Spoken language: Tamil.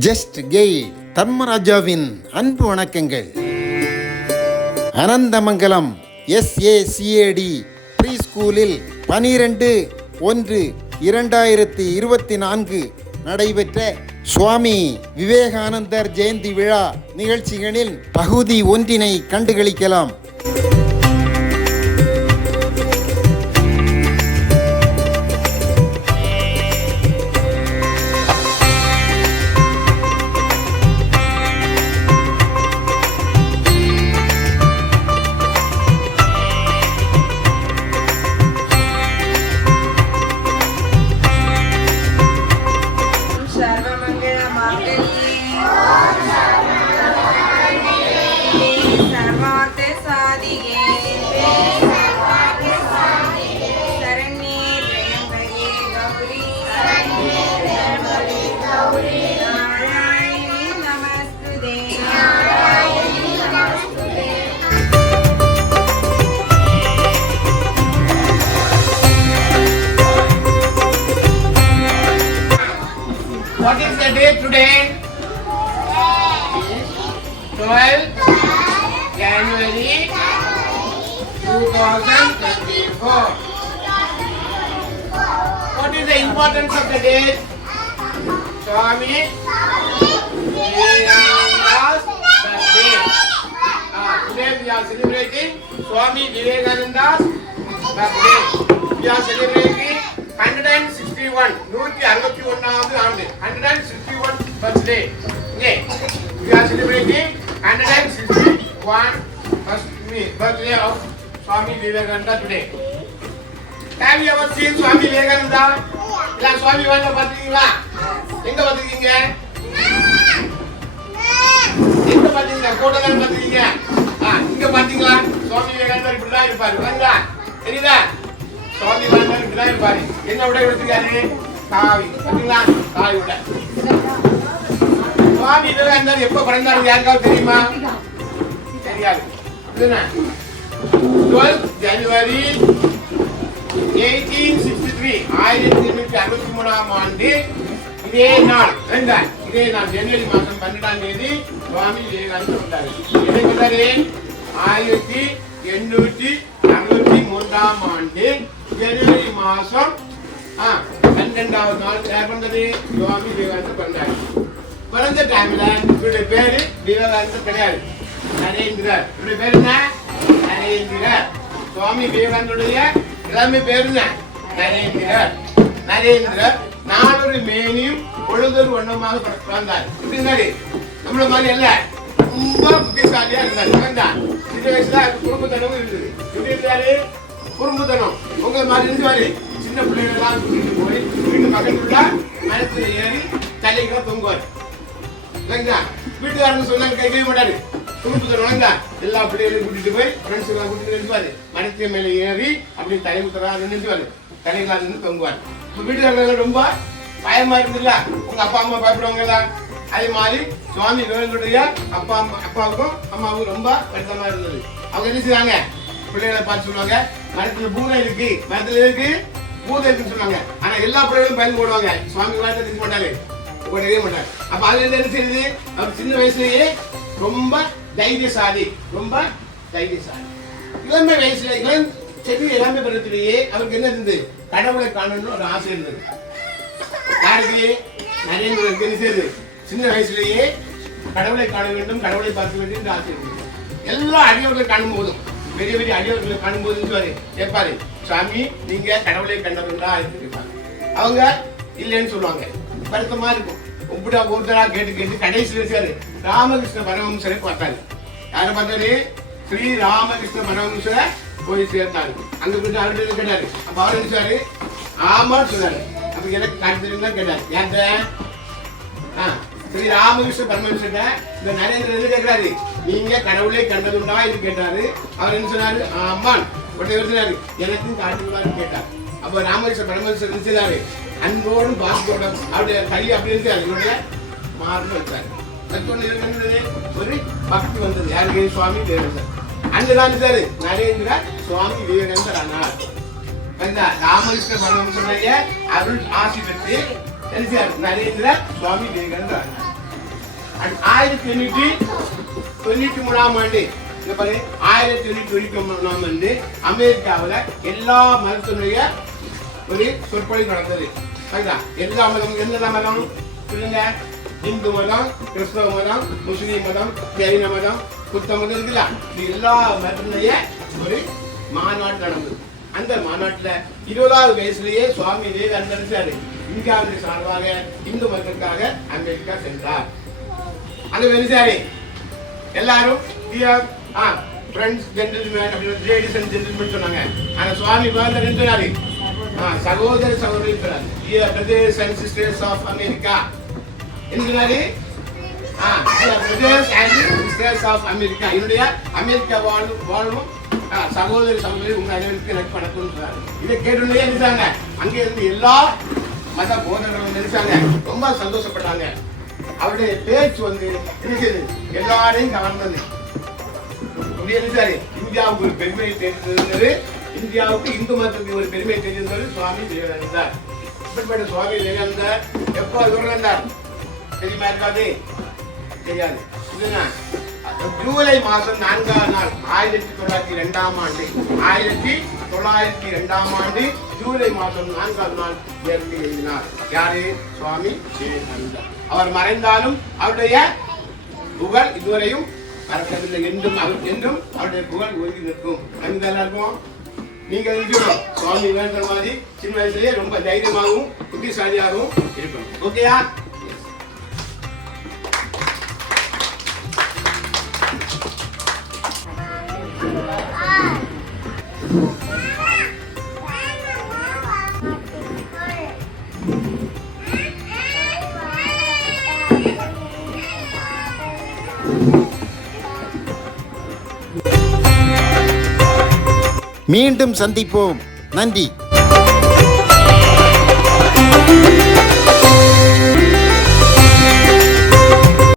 ஜஸ்ட் கெய்ட் தர்மராஜாவின் அன்பு வணக்கங்கள். அனந்தமங்கலம் SACAD ப்ரீ ஸ்கூலில் 12/1/2024 நடைபெற்ற சுவாமி விவேகானந்தர் ஜெயந்தி விழா நிகழ்ச்சிகளில் பகுதி 1 கண்டுகளிக்கலாம். What is the day today? 12 January 2024. What is the importance of the day? Swami Vivekananda's birthday. Today we are celebrating Swami Vivekananda's birthday. We are celebrating 161 ஆண்டு 161 birthday. Okay, we are celebrating 161 birthday of Swami Vivekananda today. Have you ever seen Swami Vivekananda? இல்ல Swami Vivekananda பாத்தீங்களா? எங்க பாத்தீங்க? எங்க பாத்தீங்க? போட்டோல பாத்தீங்க? இங்க பாத்தீங்களா? Swami Vivekananda இப்படி தான் இருப்பாரு. பாருங்களா? தெரியுதா? Swami Vivekananda இப்படி தான் இருப்பாரு. என்ன உடை எடுத்துக்காரு? காவி. பாத்தீங்களா? காவி உடை. சுவாமி விவேகானந்தர் எப்ப பிறந்தாரு யாருக்காவது தெரியுமா? தெரியாது. அப்படிதானே? 12 ஜனவரி 1863 1863 ஆண்டு இதே நாள் ஜனவரி மாதம் 12ஆம் தேதி சுவாமி விவேகானந்தர் வந்தாரு. என்ன வந்தாரு? 1863 ஆண்டு ஜனவரி மாதம் 12வது நாள் பிறந்தது சுவாமி விவேகானந்தர் பிறந்தாரு. பிறந்த டைம்ல இவருடைய பேரு விவேகானந்தர் கிடையாது, நரேந்திரர். இவருடைய பேரு என்ன? நரேந்திரர். சுவாமி விவேகானந்தருடைய இளமை பேரு என்ன? நரேந்திரர். நாளொரு மேனியும் பொழுதொரு வண்ணமாக பிறந்தார். இப்படி இருந்தாரு. நம்மள மாதிரி அல்ல, ரொம்ப புத்திசாலியா இருந்தார். சின்ன வயசுல குறும்புத்தனமும் இருந்தது. எப்படி இருந்தாரு? குறும்புத்தனம் உங்க மாதிரி இருந்துவாரு. சின்ன பிள்ளைகளெல்லாம் கூட்டிட்டு போய் வீட்டு பக்கத்துல மரத்துல ஏறி தலைகளை தொங்குவார். வீட்டுக்காரங்க சொன்னாங்க கேட்கவே மாட்டாரு. குடும்பத்துல எல்லா பிள்ளைகளையும் கூட்டிட்டு போய் ஃப்ரெண்ட்ஸ் எல்லாம் கூட்டிட்டு நிறுத்துவாரு. மரத்து மேல ஏறி அப்படி தலை குத்துறா நிறுத்துவாரு. தலைகளா நின்று தொங்குவார். வீட்டுக்காரங்க ரொம்ப பயமா இருந்துல்ல, உங்க அப்பா அம்மா பயப்படுவாங்கல்ல, அதே மாதிரி சுவாமி விவேகானந்தருடைய அப்பாவுக்கும் அம்மாவுக்கும் ரொம்ப வருத்தமா இருந்தது. அவங்க என்ன செய்வாங்க? பிள்ளைகளை பார்த்து சொல்லுவாங்க, மரத்துல பூனை இருக்கு, மரத்துல இருக்கு பூதை இருக்குன்னு சொன்னாங்க. ஆனா எல்லா பிள்ளைகளும் பயந்து போடுவாங்க. சுவாமி விவேகானந்தர் இருக்க மாட்டாரு, ஓடவே மாட்டாரு. அப்ப அதுல இருந்து என்ன செய்யுது? அவர் சின்ன வயசுலயே ரொம்ப தைரியசாலி. இளமை வயசுல இளம் செடி இளமை பருவத்திலேயே அவருக்கு என்ன இருந்தது? கடவுளை காணணும்னு ஒரு ஆசை இருந்தது. யாருக்கு? நரேந்திரருக்கு என்ன செய்யுது? சின்ன வயசுலயே கடவுளை காண வேண்டும், கடவுளை பார்க்க வேண்டும் என்று ஆசை இருந்தது. எல்லா அடியவர்களை காணும் போதும், பெரிய பெரிய அடியவர்களை காணும் போது கேட்பாரு, சாமி நீங்க கடவுளை கண்டவங்களா இருப்பாங்க. அவங்க இல்லைன்னு சொல்லுவாங்க. வருத்தமா இருக்கும். ஒருத்தரா கேட்டு கடைசியில ராமகிருஷ்ண பரமஹம்சரை பார்த்தாரு. யார பார்த்தாரு? ஸ்ரீ ராமகிருஷ்ண பரமஹம்சரை போய் சேர்த்தாரு. அங்க போயிட்டு அவர்கிட்ட கேட்டாரு. அப்ப அவர் நினைச்சாரு, ஆமான்னு சொன்னாரு. அப்ப எனக்கு காட்டுறீங்களா கேட்டாரு. யார்கிட்ட? ஸ்ரீ ராமகிருஷ்ண பரமஹம்சர்கிட்ட இந்த நரேந்திரன் கேட்கிறாரு, நீங்க கடவுளை கண்டதுண்டா இது கேட்டாரு. அவர் என்ன சொன்னாரு? ஆமான். உடனே சொன்னாரு, எனக்கும் காட்டுங்களான்னு கேட்டார். அப்ப ராமகிருஷ்ண பரமஹம்சர் நினைச்சாரு, அன்போடும் பாசத்தோடும் அவருடைய கை அப்படி இருக்காரு, இவருடைய மார்பு வச்சாரு. ஒரு பக்தி வந்தது. யாருக்கு? சுவாமி விவேகானந்தர். அங்கதான் நரேந்திர சுவாமி விவேகானந்தர் ஆனார். ராமகிருஷ்ண பரமஹம்சருடைய அருள் ஆசி பெற்று நரேந்திர சுவாமி விவேகானந்தர் ஆனார். 1893ஆம் ஆண்டு இங்க பாரு 1893ஆம் ஆண்டு அமெரிக்காவில் எல்லா மதத்தினுடைய ஒரு சொற்பொழிவு நடந்தது. எல்லா மதம் எந்த மதம் சொல்லுங்க? இந்து மதம், கிறிஸ்தவ மதம், முஸ்லீம் மதம், ஜெயின மதம், புத்த மதம் இருக்குல்ல, இது எல்லா மதத்தினுடைய ஒரு மாநாடு நடந்தது. அந்த மாநாட்டில் 20வது வயசுலயே சுவாமி விவேகானந்தர் இந்தியாவின் சார்பாக இந்து மதத்திற்காக அமெரிக்கா சென்றார். அங்க வெனிசாரி எல்லாரும் ஃப்ரெண்ட்ஸ் ஜென்டில்மேன் அப்படின்னு லேடிஸ் அண்ட் ஜென்டில்மேன் சொன்னாங்க. ஆனா சுவாமி விவேகானந்தர் சொன்னாரு, சகோதர சகோதரி சொன்னாரு, brothers and sisters of America என்ன சொன்னாரு? Brothers and sisters of America, என்னுடைய அமெரிக்கா வாழும் சகோதரி சகோதரி உங்க அனைவருக்கு எனக்கு வணக்கம் சொன்னாரு. இதை கேட்டு நினைச்சாங்க, அங்க இருந்து எல்லா மத போதகர்களும் நினைச்சாங்க, ரொம்ப சந்தோஷப்பட்டாங்க. அவருடைய பேச்சு எல்லாரையும் கவர்ந்தது. இந்தியாவுக்கு ஒரு பெருமையை தெரிந்திருந்தது, இந்தியாவுக்கு இந்து மதத்துக்கு ஒரு பெருமையை தெரிந்திருந்தது சுவாமி விவேகானந்தர். இப்படிப்பட்ட சுவாமி விவேகானந்தர் எப்போ இருந்தார் தெரியுமா? இருக்காது, தெரியாது. ஜூலை மாதம் 4ஆம் நாள் 1902ஆம் ஆண்டு 1902ஆம் ஆண்டு ஜூலை மாதம் 4ஆம் நாள் இயற்கை எழுதினார். யாரு? சுவாமி விவேகானந்தர். அவர் மறைந்தாலும் அவருடைய புகழ் இதுவரையும் மறக்கவில்லை. என்றும் அவருடைய புகழ் ஓங்கி நிற்கும். இருக்கும். நீங்க சுவாமி விவேகானந்தர் மாதிரி சின்ன வயசுலயே ரொம்ப தைரியமாகவும் புத்திசாலியாகவும் இருக்கணும். ஓகேயா? மீண்டும் சந்திப்போம். நன்றி.